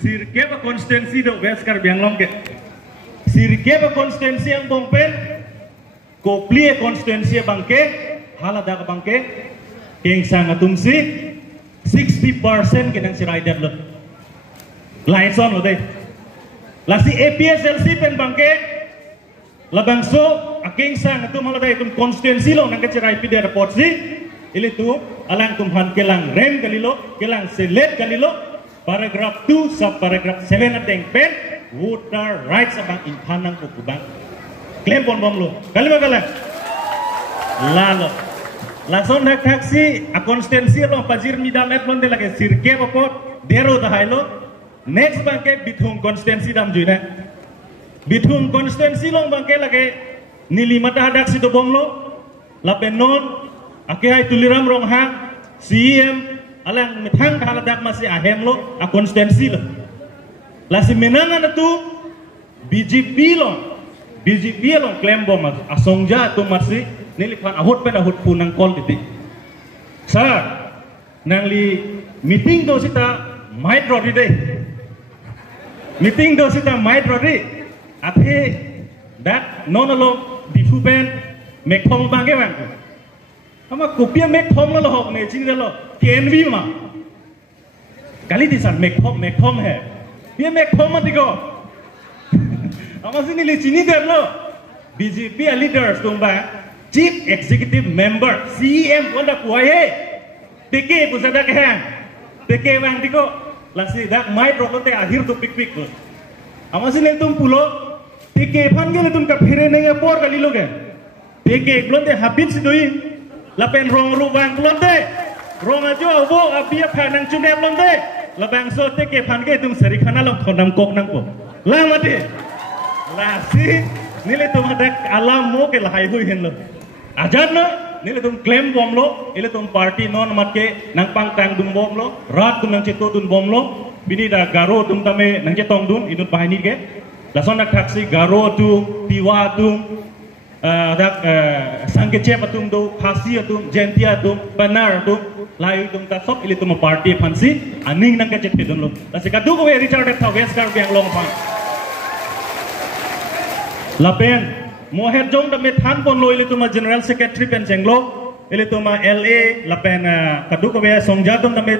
sirke ba konstituensi do West Karbiang Long ke sirke ba konstituensi yang bongpen ko plie konstituensi bangke halada ka bangke keng sang atumsi 60% kinang si rider lo lain son lo deh lasi APSLC pen bangke labang so aking sang atum halada itum konstituensi lo nang kecirai pide report si ili tu alang tumhan kelang rem kalilo kelang selet kalilo paragraph 2 sub paragraph 7 ateng pen voter rights abang impanang ukubang klaim pon bom lo kalima kalang lalo langsung nak taksi a konstituensi lo pajir midam et londe lage sirke bapot dero tahailo next bangke bithung konstituensi dam juina bithung konstituensi lo bangke lage nili mata hadak sido bom lo lapen non ake hai tuliram rong hang CM alang mithang haladak masih ahem lo a konstituensi lo lasi menangan itu BJP lo klaim bom asongja tu masih nilipan ahut pen ahut punang kol titik sir nang li meeting do sita might rodi deh meeting do sita might rodi ate dat nonolo difuben mekhong bange bang ama kopia mekhong lo hok ne ching lo kenvi ma kali disan mekhong hai ये मैं खोमा दिखो हमारे लिए चीनी दे लो BJP leaders तुम्बा chief executive member CM कौन दा कुआ है TK कुछ ada कहें TK बंग दिखो लासी दा माइट रोकते आखिर तो पिक को हमारे लिए तुम पुलो TK फन के लिए तुम कफिरे नहीं पोर कली लोगे TK लोंदे habit सिदोई lapen rong ruang लोंदे rong ajo वो अभी फैनंग चुने लोंदे labang so teke pange tum seri khana lo thonam kok nang ko la mate la si nile tum adak alam mo ke lahai hui hen lo ajad no nile tum claim bom lo ile tum party non mat ke nang pang tang dum bom lo rat tum nang cheto dun bom lo bini da garo tum tame nang chetong dun idut bahini ke la son nak taksi garo tu tiwa tum dak sangke che patum do khasi tum jentia tum banar tum layu tum ta sop ili tum party phansi aning nang ka chet dun lo lasi ka du ko Richard tha West Karbiang Long phang lapen moher jong da me than pon lo ili tum general secretary pen jenglo ili tum LA lapen kadu ko songja tum da me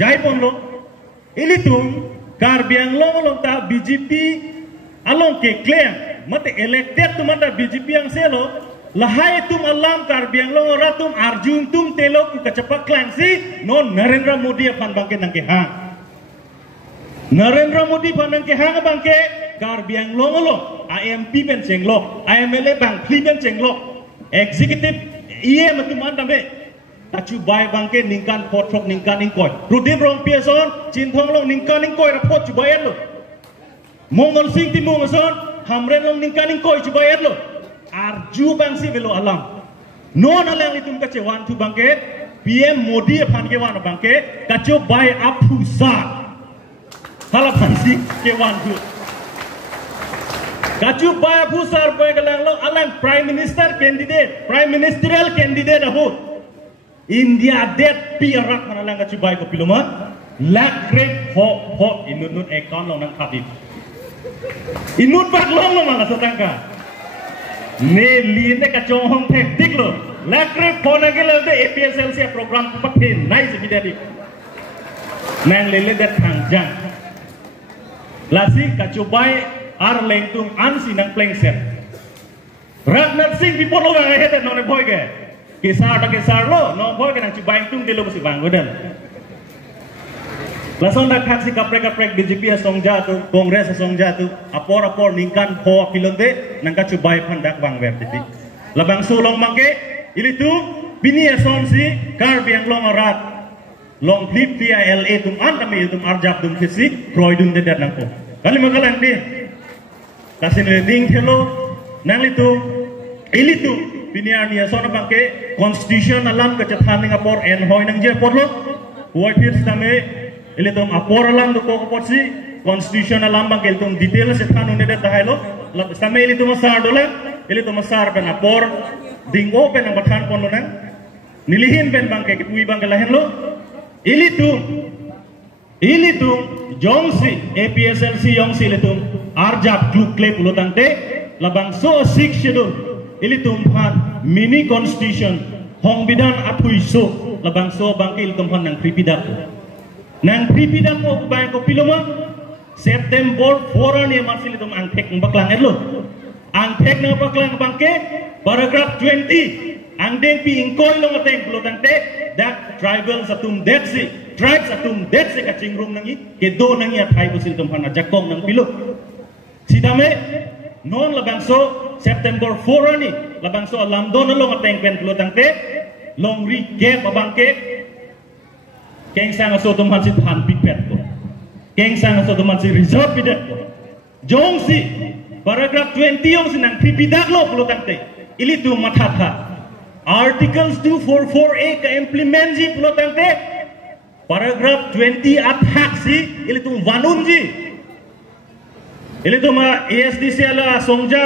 jai pon lo ili tum Karbiang Long ta BJP along ke claim mate elected tum da BJP yang selo lahai tum alam Karbiang Long ratum arjun tum telo ku kacepak klangsi non Narendra Modi apan bangke nangke hang Narendra Modi pan nangke hang bangke Karbiang Long lo IMP ben cenglo IMLA bang pli ben cenglo executive iye matuman tambe tachu bai bangke ningkan potrok ningkan ingkoi Rudin Rong Pieson Cinthong Long ningkan ingkoi rapot chubayat lo Mongol Singh Timung Son Hamren Long ningkan ingkoi chubayat lo arju bangsi belo alam non alang litum kace wan tu bangke PM Modi phan ke wan bangke kacho bai aphusa hala phansi ke wan tu kacho bai aphusa bai galang lo alang prime ministerial candidate ahu India det piarak manalang kacho bai ko piloma lak rek ho inun account long nang khabib inun bak long lo mala satangka ne liine ka chong hong thek dik lo lakre phone ke le de APSLC program pathe nai se bidadi nang le dat thang jang lasi ka chubai ar leng tung an si nang pleng set Rajnath Singh bipol lo ga he no ne boy ke kisar lo no boy ke nang chubai tung de lo si bang godan lason dak taksi kaprek BJP songja tu Kongres songja tu apor ningkan pho pilonde nangka chubai phandak bang wer titi labang sulong mangke ili tu bini ason si Karbiang Long arat long flip via LA tum antami tum arjap tum kisi proidun de nang ko kali magalang di kasin ding hello nang itu ili tu bini ani ason bangke constitution alam ka chathan ning apor en hoy nang je porlo hoy phir tame ile tum apor alam do ko potsi constitution alam bang kel tum detail se than une de dailo same ile tum sar dola ile tum sar ben apor dingo ben ang bathan pon lo nang nilihin ben bang ke tui bang lahen lo ile tum Ili tung jongsi APSLC yongsi litung arjab kluk klep ulotante labang so six schedule ili tung phan mini constitution hong bidan apui so labang so bangkil tung phan nang pripidak ko bang ko piloma September 4 ni masih litung ang tek baklang elo ang tek na baklang bangke paragraph 20 ang den pi ingkoy long ateng ulotante that tribal satum detsi tribes atum det se kacing rum nangi ke do nangi athai busil tumpan jakong nang pilu sidame non labangso September 4 ni labangso alam do na long ateng pen pulu tangte long ri ke babangke keng sang aso tumhan si than pipet ko keng sang aso tumhan si reserve pidet ko jong si paragraph 20 yong sinang pipidak lo pulu tangte ili tu mathatha articles 244A ka implement ji pulu tangte paragraph 20 athak si ili tu vanunji ili tu ma ASDC ala songja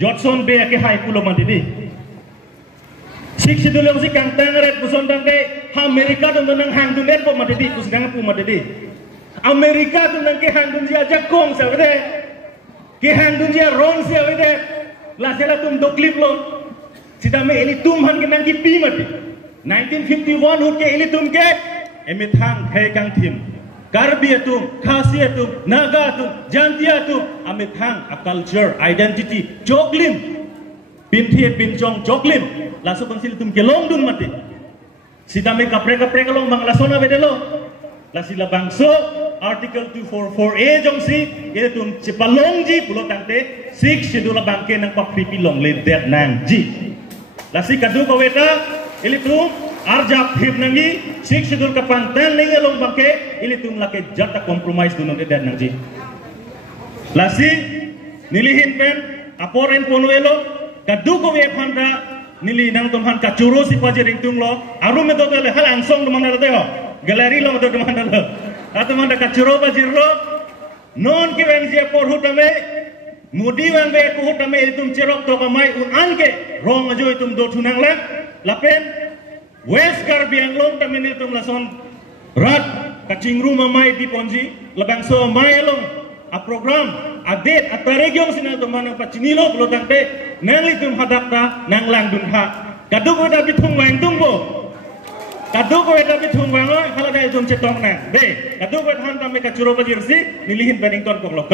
Johnson be ke hai pulo mandidi sik sidulong si kang tangret puson tangke ha Amerika dun nang hang dun ko mandidi pusdang pu mandidi Amerika dun nang ke hang dun ji aja kong sa wede ke hang dun ji ron se wede la sela tum doklip lo sidame ili tum han ke nang ki pi mati 1951 hut ke ili tum ke emithang hekang tim Karbi atum Khasi atum Naga atum Janti atum amithang a culture identity joklim pinthi pinchong joklim lasu konsil tum kelong dun mati sidame kapre kalong banglasona bedelo lasila bangso article 244A jongsi ye tum chipalongji pulo tangte 6 schedule bangke nang papripi long le det nang ji lasi kadu ko weta ili tum arjab hip nangi sik sidur kapantan lenga long bangke ili tum lake jata compromise dunong edan nangji lasi nilihin pen aporen ponuelo kadu ko we phanda nili nang tum han kachuro si pajiring tung lo aru me dotele hal angsong dumana de ho galeri lo do dumana lo atu manda kachuro bajir lo non ki wen je por hutame mudi wen be ko hutame ili tum cherok to kamai un anke rong ajo itum do thunang la lapen West Karbiang long kami ni tum lason rat kacing rumah mai di ponji lebang so mai long a program a date a taregyong sinal tum manang pachinilo pulo tangte nang itum hadapta nang lang dun ha kadu ko dapat thung wang tung bo kadu ko dapat thung wang oi halada itum cetong na be kadu ko han kami kacuro bajir si nilihin Bennington kong lo